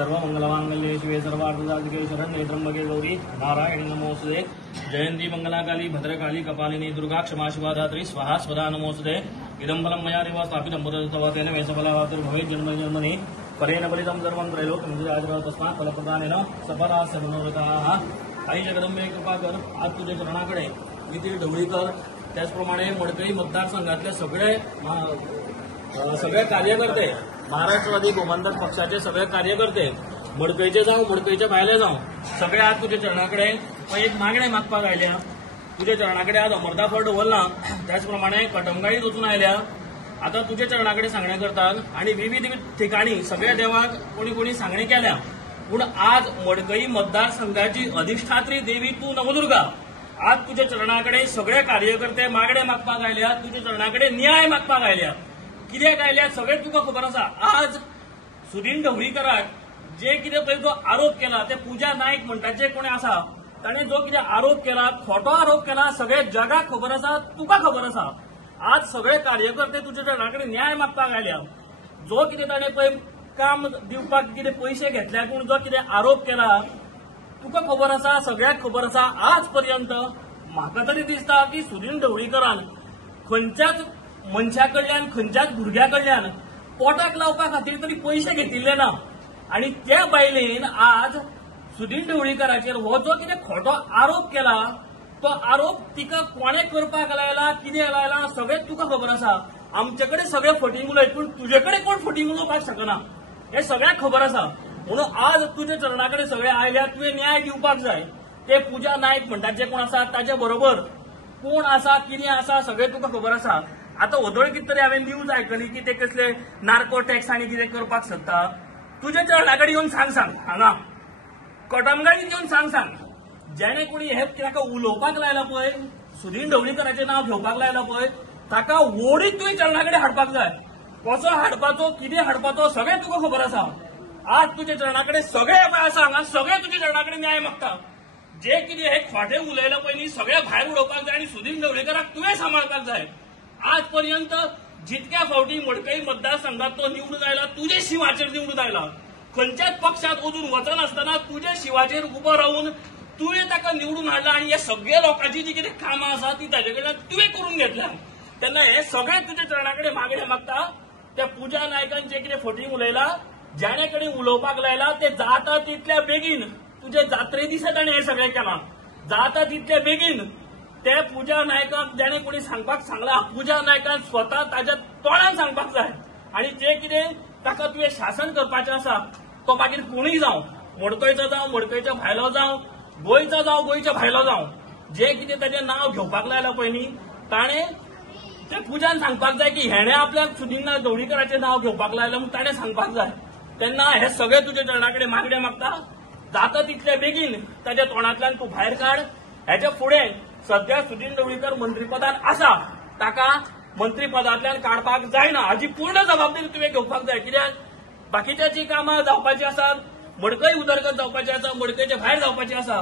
सर्व मंगलमांगल्ये शिवे सर्वार्थसाधिके शरण्ये त्र्यंबके गौरी नारायणी नमोस्तुते। जयंती मंगलाकाली भद्रकाली कपालिनी दुर्गा क्षमा शिवा धात्री स्वाहा स्वधा नमोस्तुते। इदं फलं मया देव स्थापितं बुद्धतव तेन मे सफलवाप्तिर्भवेत् जन्मनि परेण फलितं सर्वं त्रैलोक्यं विराजते तस्मात् फलप्रदानेन सफलास्य मनोरथाः। आई जगदंबे कृपा कर, आज तुझ्या चरणाकडे नितीन ढवळीकर त्याचप्रमाणे मडकई मतदारसंघातले सगळे कार्यकर्ते, महाराष्ट्रवादी गोमंतक पक्षाचे सगळे कार्यकर्ते मडकईचे जावं मडकईच्या भायले जावं सगळे आज तुझ्या चरणाकडे एक मागणे मागपाक आयल्या। तुझ्या चरणाकडे आज अमर्दा फळ दवरला, त्याचप्रमाणे कटमगाळीत वचून आयल्या। आता तुझ्या चरणाकडे सांगणे करतात आणि विविध ठिकाणी सगळ्या देवाक कोणी कोणी सांगणे केल्या, पण आज मडकई मतदारसंघाची अधिष्ठात्री देवी तू नवदुर्गा आज तुझ्या चरणाकडे सगळे कार्यकर्ते मागणे मागपाक आयल्या, तुझ्या चरणाकडे न्याय मागपाक आयल्या। कित्याक आयल्या सगळे तुका खबर आसा। आज सुदीन ढवळीकराक जे कितें पळय जो आरोप केला ते पूजा नाईक म्हणटा जे कोणी आसा ताणे जो कितें आरोप केला, खोटो आरोप केला, सगळे जगाक खबर आसा, तुका खबर आसा। आज सगळे कार्यकर्ते तुझ्या चरणाकडे न्याय मागपाक आयल्या। जो कितें ताणे पळय काम दिवपाक कितें पयशे घेतल्या पूण जो कितें आरोप केला तुका खबर आसा, सगळ्याक खबर आसा। आज पर्यंत म्हाका तरी दिसता की सुदीन ढवळीकरान खंयच्याच मनशा कडल्यान खंयच्याच भुरग्या कडल्यान पोटाक लावपा खातीर तरी पयशे घेतिल्ले ना। आणि त्या बायलेन आज सुदीन ढवळीकराचेर हो जो कितें खोटो आरोप केला तो आरोप तिका कोणे करपाक लायला, कितें लायला सगळें तुका खबर आसा। आमचे कडेन सगळे फटींग उलयत पूण तुजे कडेन कोण फटींग उलोवपाक शकना हे सगळ्यांक खबर आसा। म्हणून आज तुझ्या चरणाकडे सगळे आयल्या, तुवें न्याय दिवपाक जाय। ते पूजा नाईक म्हणटात जे कोण आसा ताचे बरोबर कोण आसा, कितें आसा सगळें तुका खबर आसा। आता वदळकीत तरी हांवें न्यूज आयकली की ते कसले नार्को टॅक्स आनी कितें करपाक सोदता। तुझ्या चरणाकडे येवन सांग हांगा कटमगाळीत येवन सांग जेणे कोणी हे ताका उलोवपाक लायला पळय, सुदीन ढवळीकराचें नांव घेवपाक लायला पळय, ताका वोडीत तुवें चरणाकडे हाडपाक जाय। कसो हाडपाचो, कितें हाडपाचो सगळें तुका खबर आसा। आज तुझ्या चरणाकडे सगळे आसा, हांगा सगळे तुझ्या चरणाकडे न्याय मागता। जे कितें हे खोटे उलयला पळय न्ही सगळे भायर उडोवपाक जाय आनी सुदीन ढवळीकराक तुवें सांबाळपाक जाय। आजपर्यंत जितक्या फावटी मडकई मतदारसंघात तो निवडून आयला तुझे शिवाचेर निवडून आयला। खंयच्याच पक्षात वचून वचनासतना तुझे शिवाचेर उबो रावन तुवें ताका निवडून हाडला आणि हे सगळे लोकांची जी कितें कामां आसा ती ताजे कडल्यान तुवें करून घेतल्या। तेन्ना हे सगळे तुझे चरणाकडे मागणे मागता। त्या पूजा नायकान जे कितें फटींग उलयला, ज्याणे कडेन उलोवपाक लायला ते जाता तितल्या बेगीन तुझे जात्रे दिसा ताणें हे सगळें केलां। जाता तितल्या बेगीन ते पूजा नायकाक जेणे कोणी सांगपाक सांगला पूजा नायकान स्वता ताच्या तोंडान सांगपाक जाय। आणि जे कितें ताका तुवें शासन करपाचें आसा तो मागीर कोणूय जावं, मडकयचो जावं मडकयच्या भायलो जावं, गोंयचो जावं गोंयच्या भायलो जावं, जे कितें ताचें नांव घेवपाक लायलां पळय न्ही ताणें ते पूजान सांगपाक जाय की हेणे आपल्याक सुदीन ढवळीकराचें नांव घेवपाक लायलां म्हूण ताणें सांगपाक जाय। तेन्ना हे सगळे तुजे चरणाकडे मागणे मागता। जाता तितले बेगीन ताच्या तोंडांतल्यान तूं भायर काड। हेच्या फुडें सध्या सुदीन ढवळीकर मंत्रीपदान आसा, ताका मंत्रीपदांतल्यान काडपाक जायना हाची पूर्ण जबाबदारी तुवें घेवपाक जाय। कित्याक बाकीच्या जी कामां जावपाची आसात, मडकई उदरगत जावपाची आसा, मडकईच्या भायर जावपाची आसा,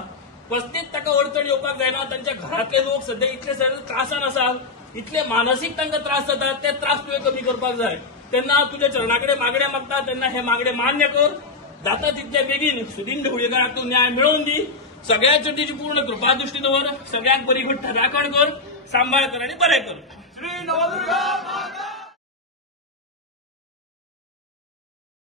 कसलीच ताका अडचण येवपाक जायना। तांच्या घरांतले लोक सध्या इतले त्रासान आसात, इतले मानसीक तांकां त्रास जातात, ते त्रास तुवें कमी करपाक जाय। तेन्ना तुज्या चरणाकडे मागणे मागता तेन्ना हे मागणे मान्य कर। जाता तितले बेगीन सुदीन ढवळीकराक तूं न्याय मेळोवन दी। सगळ्याचेर तिची पूर्ण कृपा दृष्टी दवर, सगळ्याक बरी घट्ट राखण कर, सांबाळ कर आणि बरें कर। श्री नवदुर्गा